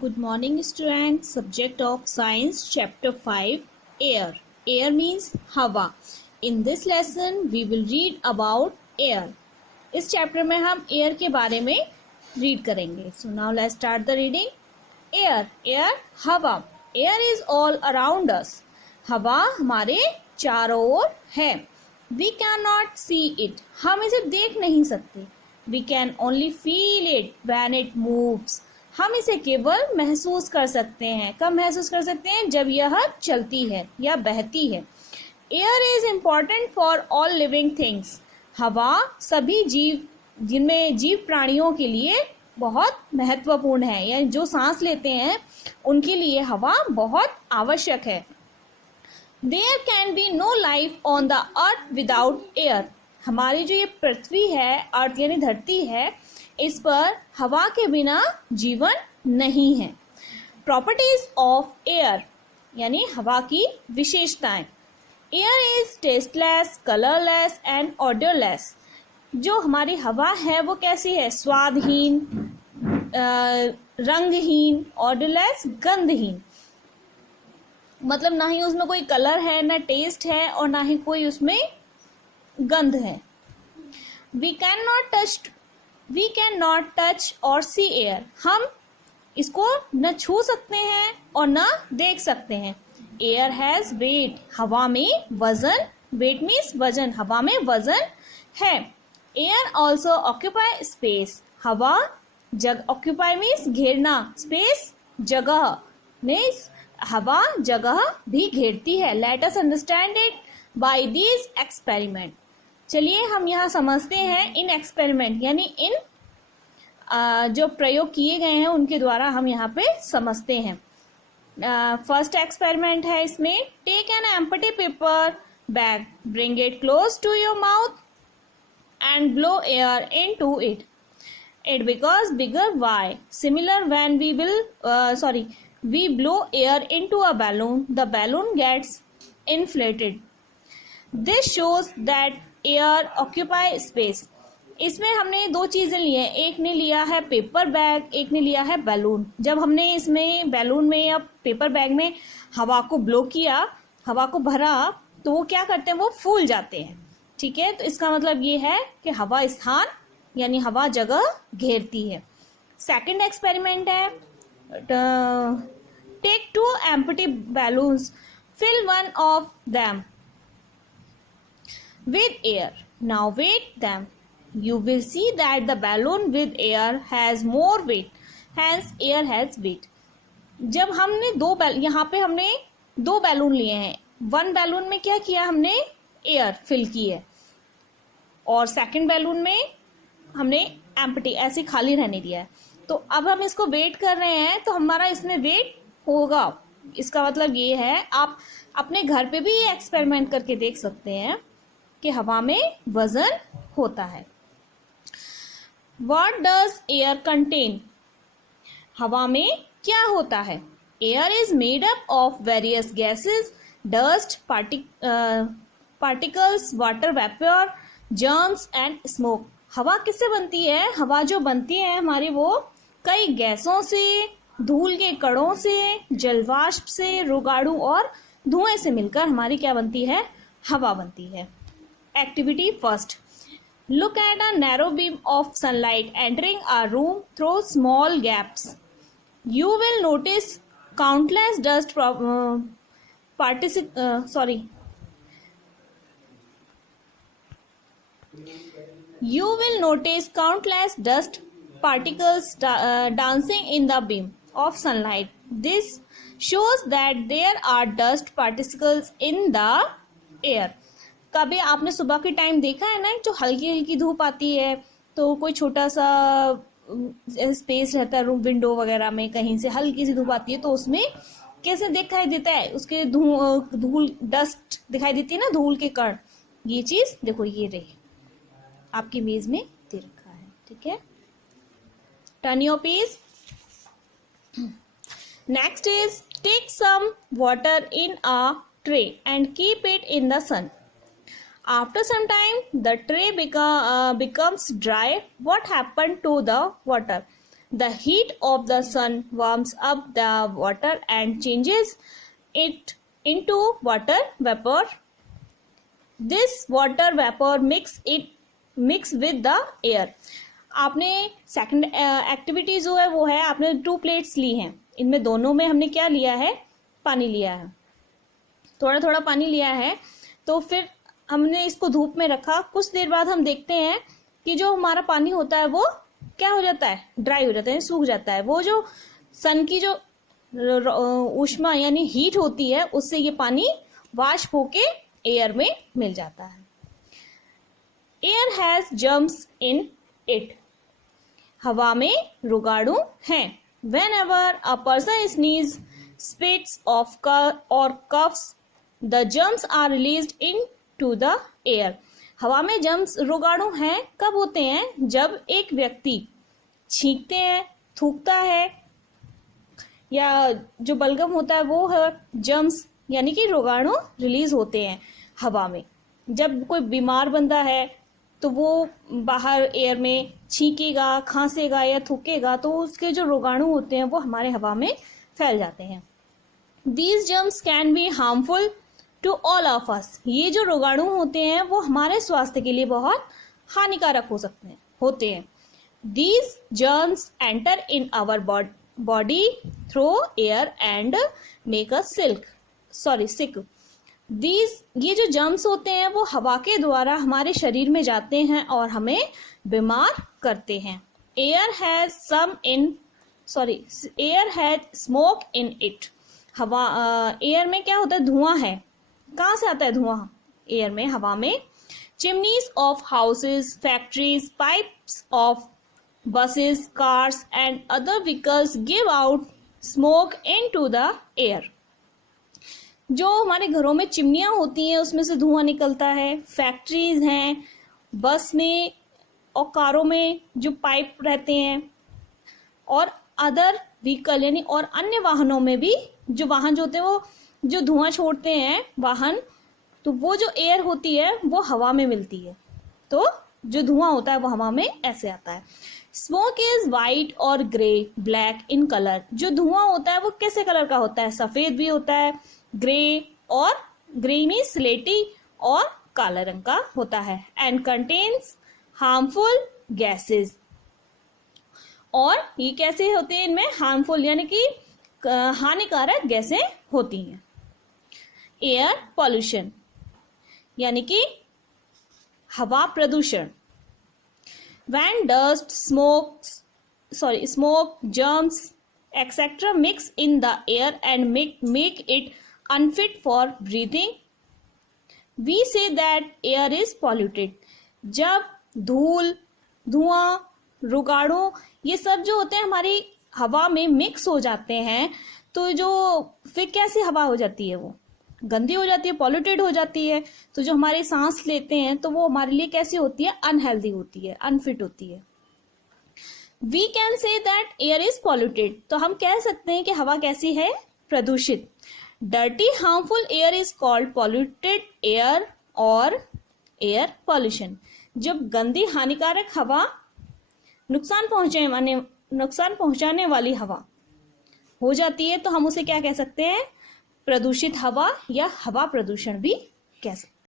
Good morning students. Subject of Science Chapter 5 Air. Air means हवा. In this lesson we will read about air. इस chapter में हम air के बारे में रीड करेंगे. So now let's start the reading. Air. Air हवा. Air is all around us. हवा हमारे चारों ओर है. We cannot see it. हम इसे देख नहीं सकते. We can only feel it when it moves. हम इसे केवल महसूस कर सकते हैं. कब महसूस कर सकते हैं? जब यह चलती है या बहती है. Air is important for all living things. हवा सभी जीव जिनमें जीव प्राणियों के लिए बहुत महत्वपूर्ण है, या जो सांस लेते हैं उनके लिए हवा बहुत आवश्यक है. There can be no life on the earth without air. हमारी जो ये पृथ्वी है, अर्थ यानी धरती है, इस पर हवा के बिना जीवन नहीं है. प्रॉपर्टीज ऑफ एयर यानी हवा की विशेषताएं. Air is tasteless, colourless and odourless. जो हमारी हवा है वो कैसी है? स्वादहीन, रंगहीन, ऑडरलेस गंधहीन. मतलब ना ही उसमें कोई कलर है, ना टेस्ट है, और ना ही कोई उसमें गंध है. वी कैन नॉट टच और सी एयर. हम इसको न छू सकते हैं और न देख सकते हैं. Air has weight. हवा में वजन. वेट मीन्स वजन. हवा में वजन है. Air also occupy space. हवा ऑक्यूपाई मीन्स घेरना. स्पेस जगह मीन्स हवा जगह भी घेरती है. Let us understand it by these experiment. चलिए हम यहाँ समझते हैं इन एक्सपेरिमेंट यानी इन जो प्रयोग किए गए हैं उनके द्वारा हम यहाँ पे समझते हैं. फर्स्ट एक्सपेरिमेंट है इसमें. Take an empty paper bag, bring it close to your mouth and blow air into it. It because bigger. Why? Similar when we blow air into a balloon, the balloon gets inflated. This shows that air occupy space. इसमें हमने दो चीजें ली हैं. एक ने लिया है paper bag, एक ने लिया है बैलून. जब हमने इसमें बैलून में या पेपर बैग में हवा को ब्लो किया, हवा को भरा, तो वो क्या करते हैं? वो फूल जाते हैं. ठीक है, तो इसका मतलब ये है कि हवा स्थान यानी हवा जगह घेरती है. सेकंड एक्सपेरिमेंट है. Take two empty balloons, fill one of them with air. Now weight them. You will see that the balloon with air has more weight. Hence air has weight. जब हमने यहाँ पे हमने दो बैलून लिए हैं. One balloon में क्या किया हमने? एयर फिल की है, और सेकंड बैलून में हमने एम्प्टी ऐसे खाली रहने दिया है. तो अब हम इसको वेट कर रहे हैं, तो हमारा इसमें वेट होगा. इसका मतलब ये है, आप अपने घर पे भी ये एक्सपेरिमेंट करके देख सकते हैं कि हवा में वजन होता है. What does air contain? हवा में क्या होता है? Air is made up of various gases, dust, particles, water vapor, germs and smoke. हवा किससे बनती है? हवा जो बनती है हमारी, वो कई गैसों से, धूल के कणों से, जलवाष्प से, रोगाणु और धुएं से मिलकर हमारी क्या बनती है? हवा बनती है. Activity first. Look at a narrow beam of sunlight entering a room through small gaps. You will notice countless dust You will notice countless dust particles dancing in the beam of sunlight. This shows that there are dust particles in the air. कभी आपने सुबह के time देखा है ना, जो हल्की हल्की धूप आती है, तो कोई छोटा सा स्पेस रहता है रूम, विंडो वगैरह में, कहीं से हल्की सी धूप आती है, तो उसमें कैसे दिखाई देता है? उसके धूल डस्ट दिखाई देती है ना, धूल के कण. ये चीज देखो, ये रही आपकी मेज में दे रखा है. ठीक है, turn your page. Next is take some water in a tray and keep it in the sun. After some time the tray becomes dry. What happened to the water? The heat of the sun warms up the water and changes it into water vapour. This water vapour mix with the air. आपने second activity जो है वो है, आपने 2 plates ली हैं, इनमें दोनों में हमने क्या लिया है, पानी लिया है, थोड़ा थोड़ा पानी लिया है. तो फिर हमने इसको धूप में रखा. कुछ देर बाद हम देखते हैं कि जो हमारा पानी होता है वो क्या हो जाता है, ड्राई हो जाता है, सूख जाता है. वो जो सन की जो ऊष्मा यानी हीट होती है उससे ये पानी वाष्प होके एयर में मिल जाता है. Air has germs in it. हवा में रोगाणु हैं. Whenever a person sneeze, spits off or coughs, the germs are released into the air. हवा में जर्म्स रोगाणु हैं कब होते हैं, जब एक व्यक्ति छींकते हैं, थूकता है, या जो बलगम होता है वो है जर्म्स यानी कि रोगाणु रिलीज होते हैं हवा में. जब कोई बीमार बंदा है तो वो बाहर एयर में छींकेगा, खांसेगा या थूकेगा तो उसके जो रोगाणु होते हैं वो हमारे हवा में फैल जाते हैं. These germs can be harmful to all of us. ये जो रोगाणु होते हैं वो हमारे स्वास्थ्य के लिए बहुत हानिकारक होते हैं. These germs enter in our body through air and make us sick. ये जो जर्म्स होते हैं वो हवा के द्वारा हमारे शरीर में जाते हैं और हमें बीमार करते हैं. Air has smoke in it. हवा एयर में क्या होता है, धुआं है. कहाँ से आता है धुआं एयर में, हवा में. Chimneys of houses, factories, pipes of buses, cars and other vehicles give out smoke into the air. जो हमारे घरों में चिमनियां होती हैं उसमें से धुआं निकलता है. फैक्ट्रीज हैं, बस में और कारों में जो पाइप रहते हैं, और अदर व्हीकल यानी और अन्य वाहनों में भी जो वाहन जो होते हैं वो जो धुआं छोड़ते हैं वाहन, तो वो जो एयर होती है वो हवा में मिलती है. तो जो धुआं होता है वो हवा में ऐसे आता है. स्मोक इज वाइट और ग्रे, ब्लैक इन कलर. जो धुआं होता है वो कैसे कलर का होता है, सफेद भी होता है, ग्रे और ग्रीनी स्लेटी और काला रंग का होता है. And contains harmful gases. और ये कैसे होते हैं, इनमें हार्मफुल यानी कि हानिकारक गैसें होती हैं. एयर पॉल्यूशन यानी कि हवा प्रदूषण. When dust, smoke, germs, etc. mix in the air and make it unfit for breathing, we say that air is polluted. जब धूल, धुआं, रोगाणु ये सब जो होते हैं हमारी हवा में मिक्स हो जाते हैं तो जो फिर कैसी हवा हो जाती है, वो गंदी हो जाती है, पॉल्यूटेड हो जाती है. तो जो हमारे सांस लेते हैं तो वो हमारे लिए कैसी होती है, अनहेल्दी होती है, अनफिट होती है. We can say that air is polluted. तो हम कह सकते हैं कि हवा कैसी है, प्रदूषित. Dirty harmful air is called polluted air और एयर पॉल्यूशन. जब गंदी हानिकारक हवा, नुकसान पहुंचाने वाली हवा हो जाती है तो हम उसे क्या कह सकते हैं, प्रदूषित हवा या हवा प्रदूषण भी कह सकते हैं.